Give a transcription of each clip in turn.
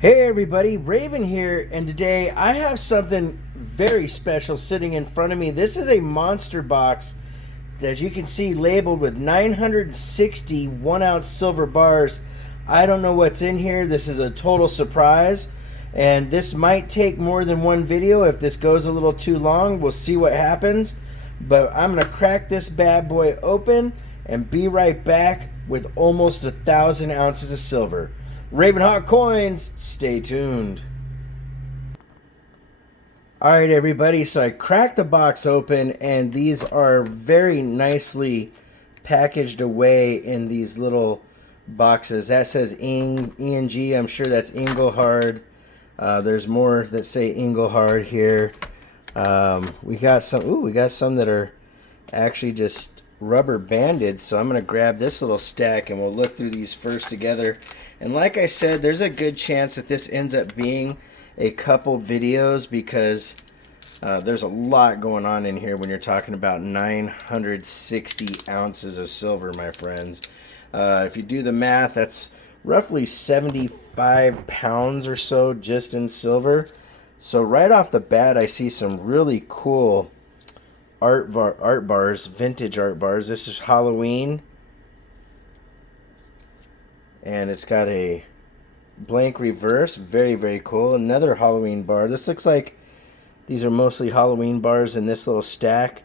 Hey everybody, Raven here, and today I have something very special sitting in front of me. This is a monster box that, as you can see, labeled with 960 1-ounce silver bars. I don't know what's in here. This is a total surprise, and this might take more than one video. If this goes a little too long, we'll see what happens. But I'm going to crack this bad boy open and be right back with almost 1,000 ounces of silver. RavenHawk coins, stay tuned. Alright everybody, so I cracked the box open and these are very nicely packaged away in these little boxes. That says ENG, I'm sure that's Engelhard. There's more that say Engelhard here. We got some that are actually just rubber banded, so I'm going to grab this little stack and we'll look through these first together. And like I said, there's a good chance that this ends up being a couple videos because there's a lot going on in here when you're talking about 960 ounces of silver, my friends. If you do the math, that's roughly 75 pounds or so just in silver. So right off the bat, I see some really cool art bars, vintage art bars. This is Halloween, and it's got a blank reverse. Very, very cool. Another Halloween bar. This looks like these are mostly Halloween bars in this little stack,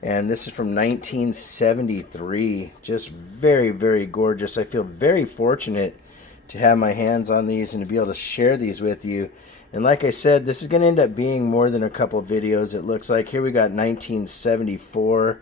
and this is from 1973. Just very, very gorgeous. I feel very fortunate to have my hands on these and to be able to share these with you. And like I said, this is going to end up being more than a couple videos, it looks like. Here we got 1974,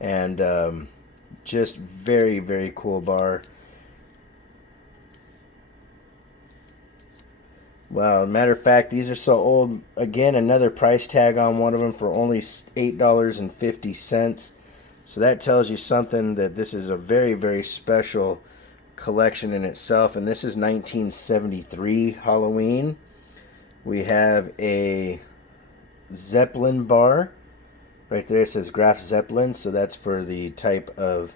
and just very, very cool bar. Wow, matter of fact, these are so old. Again, another price tag on one of them for only $8.50. So that tells you something, that this is a very, very special collection in itself. And this is 1973 Halloween. We have a Zeppelin bar. Right there it says Graf Zeppelin, so that's for the type of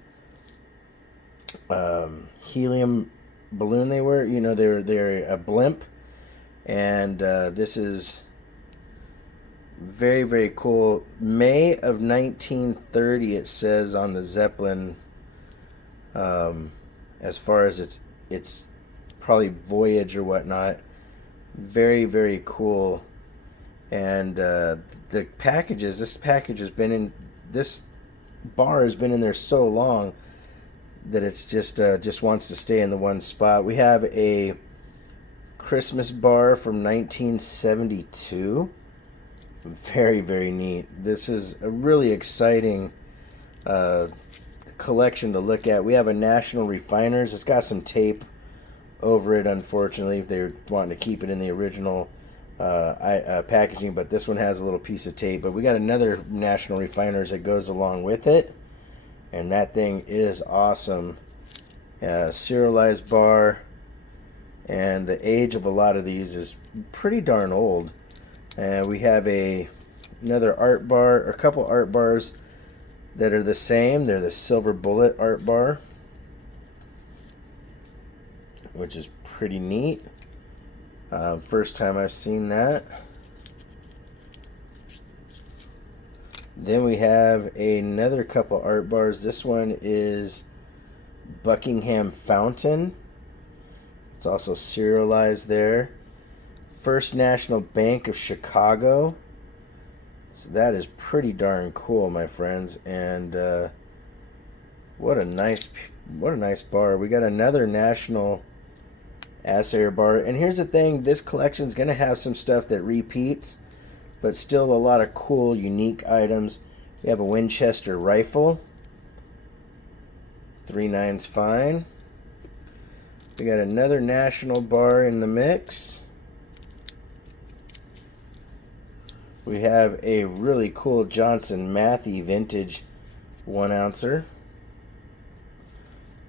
helium balloon they were. You know, they're a blimp. And this is very, very cool. May of 1930 it says on the Zeppelin. As far as it's probably voyage or whatnot. Very, very cool. And the packages, this bar has been in there so long that it's just wants to stay in the one spot. We have a Christmas bar from 1972. Very, very neat. This is a really exciting collection to look at. We have a National Refiners. It's got some tape over it, unfortunately. They're wanting to keep it in the original packaging, but this one has a little piece of tape. But we got another National Refiners that goes along with it, and that thing is awesome. Serialized bar, and the age of a lot of these is pretty darn old. And we have another art bar, or a couple art bars that are the same. They're the Silver Bullet art bar, which is pretty neat. First time I've seen that. Then we have another couple art bars. This one is Buckingham Fountain. It's also serialized there. First National Bank of Chicago. So that is pretty darn cool, my friends. And what a nice bar. We got another National Assayer bar. And here's the thing, this collection is going to have some stuff that repeats, but still a lot of cool, unique items. We have a Winchester rifle. 3.9's fine. We got another National bar in the mix. We have a really cool Johnson Matthey vintage 1-ouncer.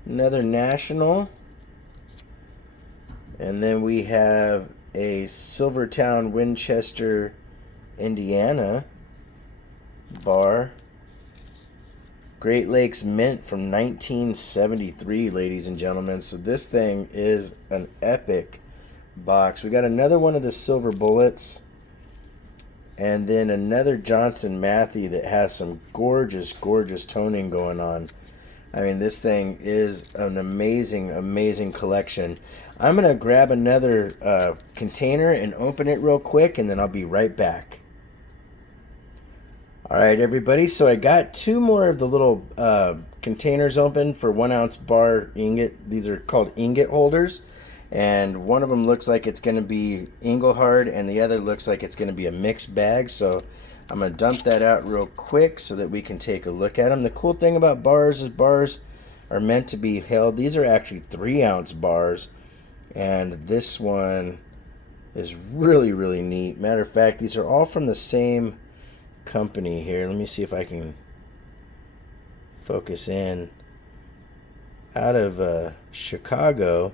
Another National. And then we have a Silvertown Winchester, Indiana bar. Great Lakes Mint from 1973, ladies and gentlemen. So this thing is an epic box. We got another one of the silver bullets, and then another Johnson Matthey that has some gorgeous, gorgeous toning going on. I mean, this thing is an amazing, amazing collection. I'm going to grab another container and open it real quick, and then I'll be right back. All right, everybody, so I got two more of the little containers open for 1 ounce bar ingot. These are called ingot holders, and one of them looks like it's going to be Engelhard, and the other looks like it's going to be a mixed bag. So I'm going to dump that out real quick so that we can take a look at them. The cool thing about bars is bars are meant to be held. These are actually 3 ounce bars, and this one is really, really neat. Matter of fact, these are all from the same company here. Let me see if I can focus in. Out of Chicago,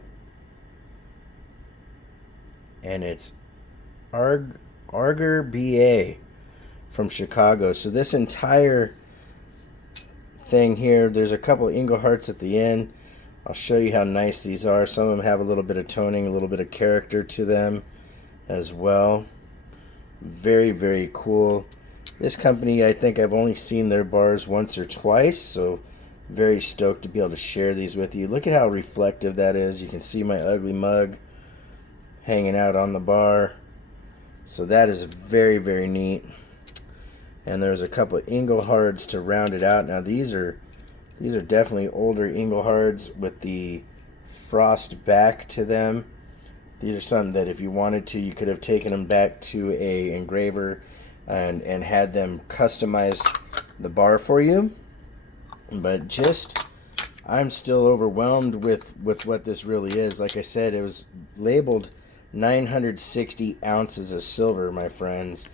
and it's Arger BA from Chicago. So this entire thing here, there's a couple Engelharts at the end. I'll show you how nice these are. Some of them have a little bit of toning, a little bit of character to them as well. Very, very cool. This company, I think I've only seen their bars once or twice, so very stoked to be able to share these with you. Look at how reflective that is. You can see my ugly mug hanging out on the bar. So that is very, very neat. And there's a couple of Engelhards to round it out. Now these are definitely older Engelhards with the frost back to them. These are something that if you wanted to, you could have taken them back to a engraver and had them customize the bar for you. But just, I'm still overwhelmed with what this really is. Like I said, it was labeled 960 ounces of silver, my friends.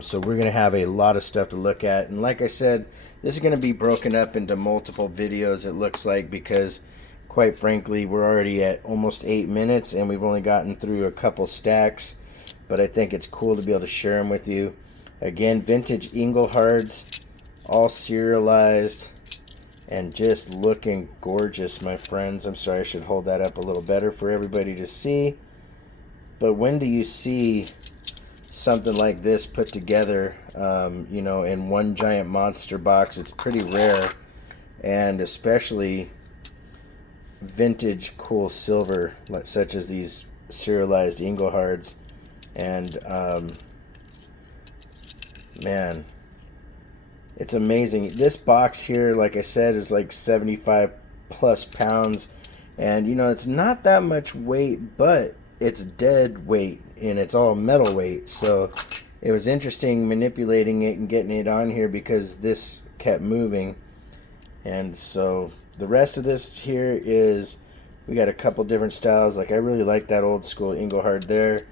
So we're going to have a lot of stuff to look at. And like I said, this is going to be broken up into multiple videos, it looks like, because quite frankly, we're already at almost 8 minutes and we've only gotten through a couple stacks. But I think it's cool to be able to share them with you. Again, vintage Engelhards, all serialized and just looking gorgeous, my friends. I'm sorry, I should hold that up a little better for everybody to see. But when do you see something like this put together, you know, in one giant monster box? It's pretty rare, and especially vintage cool silver, such as these serialized Engelhards. And man, it's amazing. This box here, like I said, is like 75 plus pounds, and you know, it's not that much weight, but it's dead weight and it's all metal weight. So it was interesting manipulating it and getting it on here because this kept moving. And so the rest of this here is, we got a couple different styles. Like I really like that old school Engelhard there.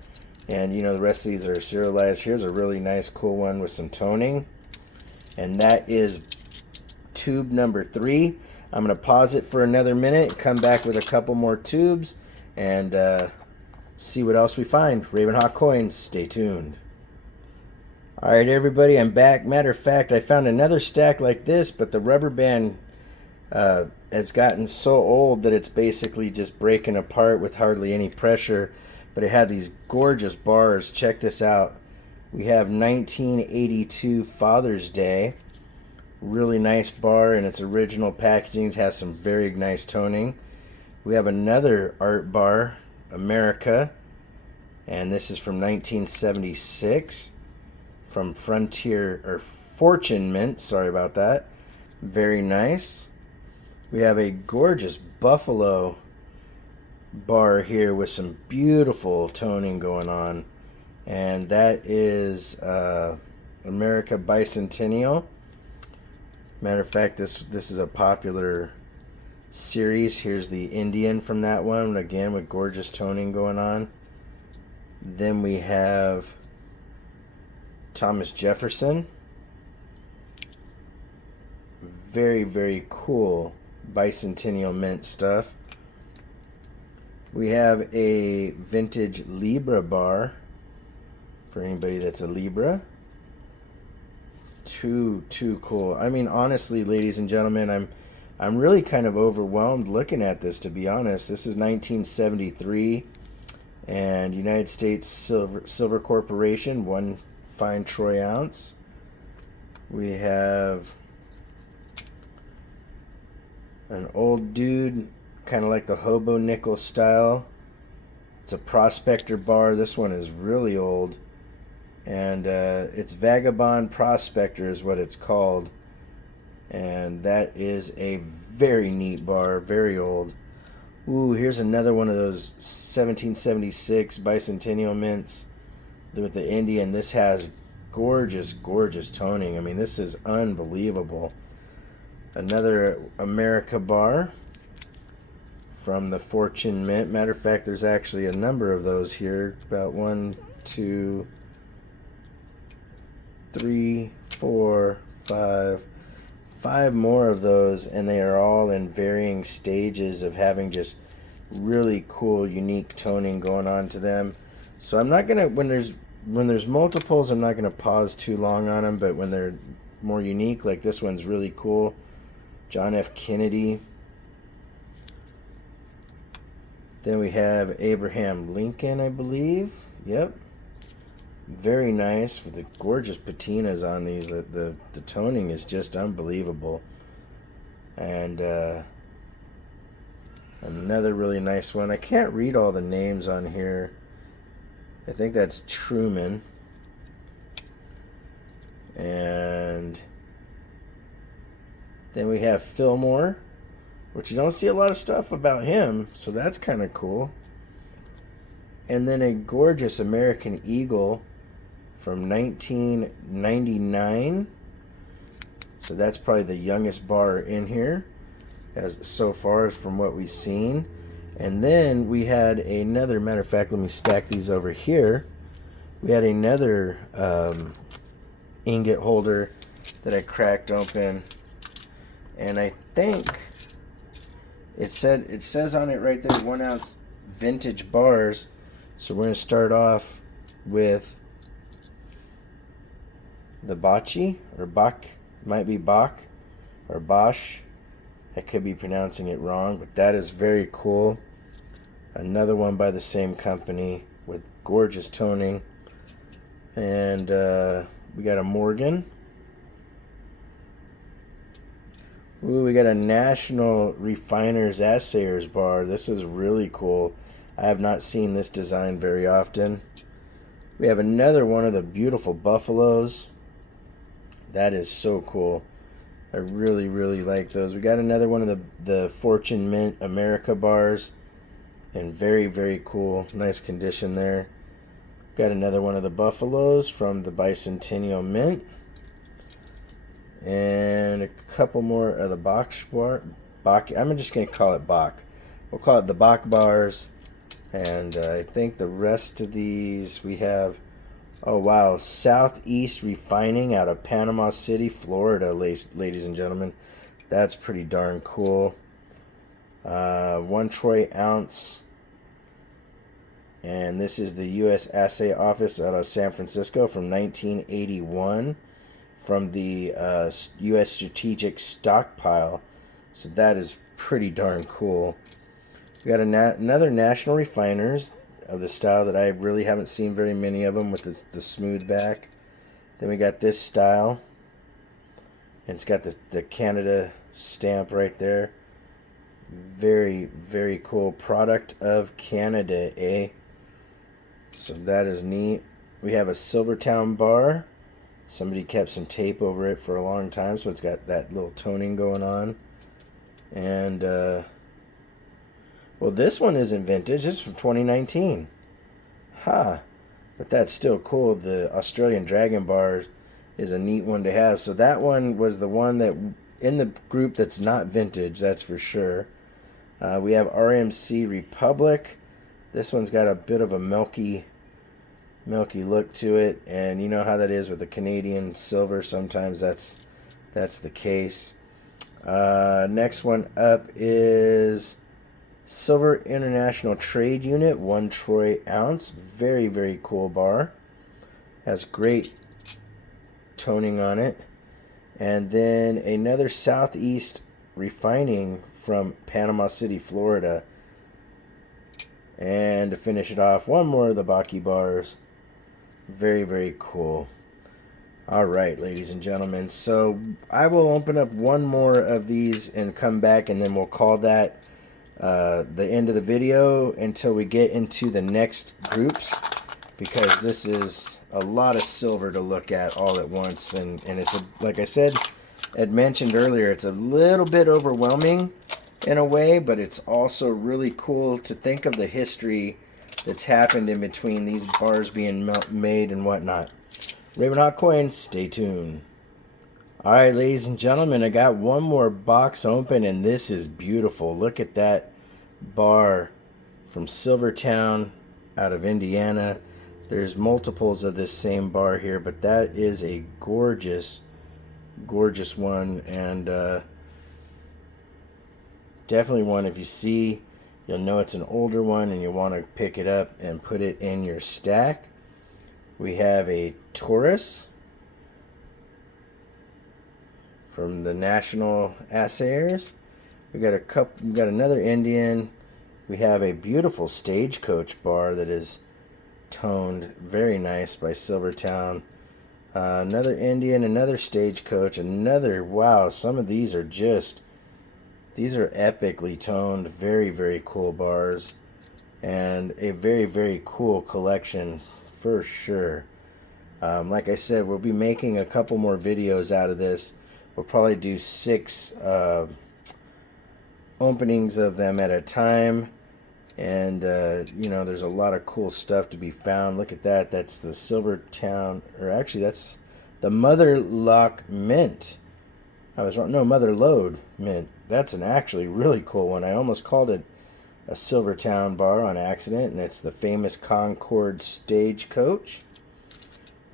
And you know, the rest of these are serialized. Here's a really nice cool one with some toning, and that is tube number 3. I'm going to pause it for another minute, come back with a couple more tubes, and see what else we find. RavenHawk Coins, stay tuned. Alright everybody, I'm back. Matter of fact, I found another stack like this, but the rubber band has gotten so old that it's basically just breaking apart with hardly any pressure. But it had these gorgeous bars. Check this out. We have 1982 Father's Day. Really nice bar in its original packaging. It has some very nice toning. We have another art bar, America. And this is from 1976. From Frontier, or Fortune Mint. Sorry about that. Very nice. We have a gorgeous Buffalo bar here with some beautiful toning going on, and that is America Bicentennial. Matter of fact, this is a popular series. Here's the Indian from that one, again with gorgeous toning going on. Then we have Thomas Jefferson. Very, very cool Bicentennial Mint stuff. We have a vintage Libra bar for anybody that's a Libra. Too cool. I mean, honestly, ladies and gentlemen, I'm really kind of overwhelmed looking at this, to be honest. This is 1973. And United States Silver Corporation, 1 fine troy ounce. We have an old dude, kind of like the hobo nickel style. It's a prospector bar. This one is really old, and it's Vagabond Prospector is what it's called, and that is a very neat bar, very old. Ooh, here's another one of those 1776 bicentennial mints with the Indian. This has gorgeous, gorgeous toning. I mean, this is unbelievable. Another America bar from the Fortune Mint. Matter of fact, there's actually a number of those here. About 1, 2, 3, 4, 5 more of those, and they are all in varying stages of having just really cool, unique toning going on to them. So I'm not gonna, when there's multiples, I'm not gonna pause too long on them. But when they're more unique, like this one's really cool. John F. Kennedy. Then we have Abraham Lincoln, I believe. Yep. Very nice with the gorgeous patinas on these. The toning is just unbelievable. And another really nice one. I can't read all the names on here. I think that's Truman. And then we have Fillmore, which you don't see a lot of stuff about him, so that's kind of cool. And then a gorgeous American Eagle from 1999. So that's probably the youngest bar in here, as so far as from what we've seen. And then we had another, matter of fact, let me stack these over here. We had another ingot holder that I cracked open, and I think it says on it right there 1 ounce vintage bars. So we're going to start off with the Bocce, or Bach, might be Bach or Bosch. I could be pronouncing it wrong, but that is very cool. Another one by the same company with gorgeous toning. And we got a Morgan. Ooh, we got a National Refiners Assayers bar. This is really cool. I have not seen this design very often. We have another one of the beautiful Buffaloes. That is so cool. I really, really like those. We got another one of the Fortune Mint America bars. And very, very cool. Nice condition there. Got another one of the Buffaloes from the Bicentennial Mint. And a couple more of the Bach. I'm just going to call it Bach. We'll call it the Bach bars. And I think the rest of these we have, oh wow, Southeast Refining out of Panama City, Florida, ladies and gentlemen. That's pretty darn cool. 1 troy ounce. And this is the U.S. Assay Office out of San Francisco from 1981 from the U.S. Strategic Stockpile. So that is pretty darn cool. We got another National Refiners of the style that I really haven't seen very many of them, with the smooth back. Then we got this style. And it's got the Canada stamp right there. Very, very cool. Product of Canada, eh? So that is neat. We have a Silvertown bar. Somebody kept some tape over it for a long time, so it's got that little toning going on. And, well, this one isn't vintage. This is from 2019. Huh. But that's still cool. The Australian Dragon bar is a neat one to have. So that one was the one that, in the group that's not vintage, that's for sure. We have RMC Republic. This one's got a bit of a milky look to it, and you know how that is with the Canadian silver. Sometimes that's the case. Next one up is Silver International Trade Unit, 1 troy ounce. Very, very cool bar. Has great toning on it. And then another Southeast Refining from Panama City, Florida. And to finish it off, one more of the Baki bars. Very, very cool. All right, ladies and gentlemen. So I will open up one more of these and come back, and then we'll call that the end of the video until we get into the next groups, because this is a lot of silver to look at all at once, and it's like I said, Ed mentioned earlier, it's a little bit overwhelming in a way, but it's also really cool to think of the history that's happened in between these bars being made and whatnot. RavenHawk coins, stay tuned. Alright, ladies and gentlemen, I got one more box open, and this is beautiful. Look at that bar from Silvertown out of Indiana. There's multiples of this same bar here, but that is a gorgeous, gorgeous one, and definitely one, if you see, you'll know it's an older one and you want to pick it up and put it in your stack. We have a Taurus from the National Assayers. We got another Indian. We have a beautiful Stagecoach bar that is toned very nice by Silvertown. Another Indian, another Stagecoach, another, wow, some of these are these are epically toned, very, very cool bars, and a very, very cool collection for sure. Like I said, we'll be making a couple more videos out of this. We'll probably do 6 openings of them at a time, and you know, there's a lot of cool stuff to be found. Look at that. That's the Silvertown, or actually that's the Mother Lock Mint. I was wrong. No, Mother Lode Mint. That's an actually really cool one. I almost called it a Silvertown bar on accident, and it's the famous Concord Stagecoach.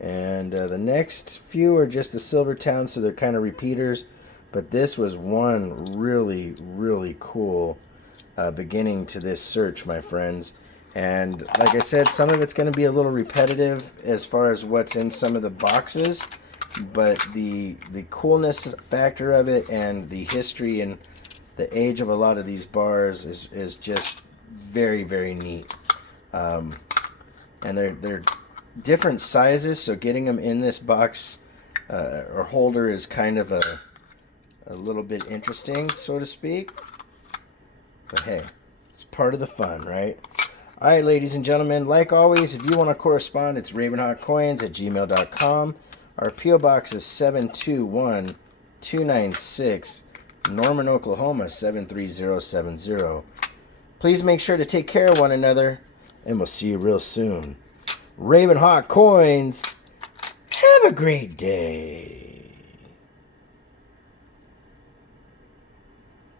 And the next few are just the Silvertown, so they're kind of repeaters. But this was one really, really cool beginning to this search, my friends. And like I said, some of it's going to be a little repetitive as far as what's in some of the boxes. But the coolness factor of it and the history and the age of a lot of these bars is just very, very neat. And they're different sizes, so getting them in this box or holder is kind of a little bit interesting, so to speak. But hey, it's part of the fun, right? All right, ladies and gentlemen, like always, if you want to correspond, it's RavenHawkCoins@gmail.com. Our P.O. Box is 721-296, Norman, Oklahoma 73070. Please make sure to take care of one another, and we'll see you real soon. RavenHawk Coins, have a great day.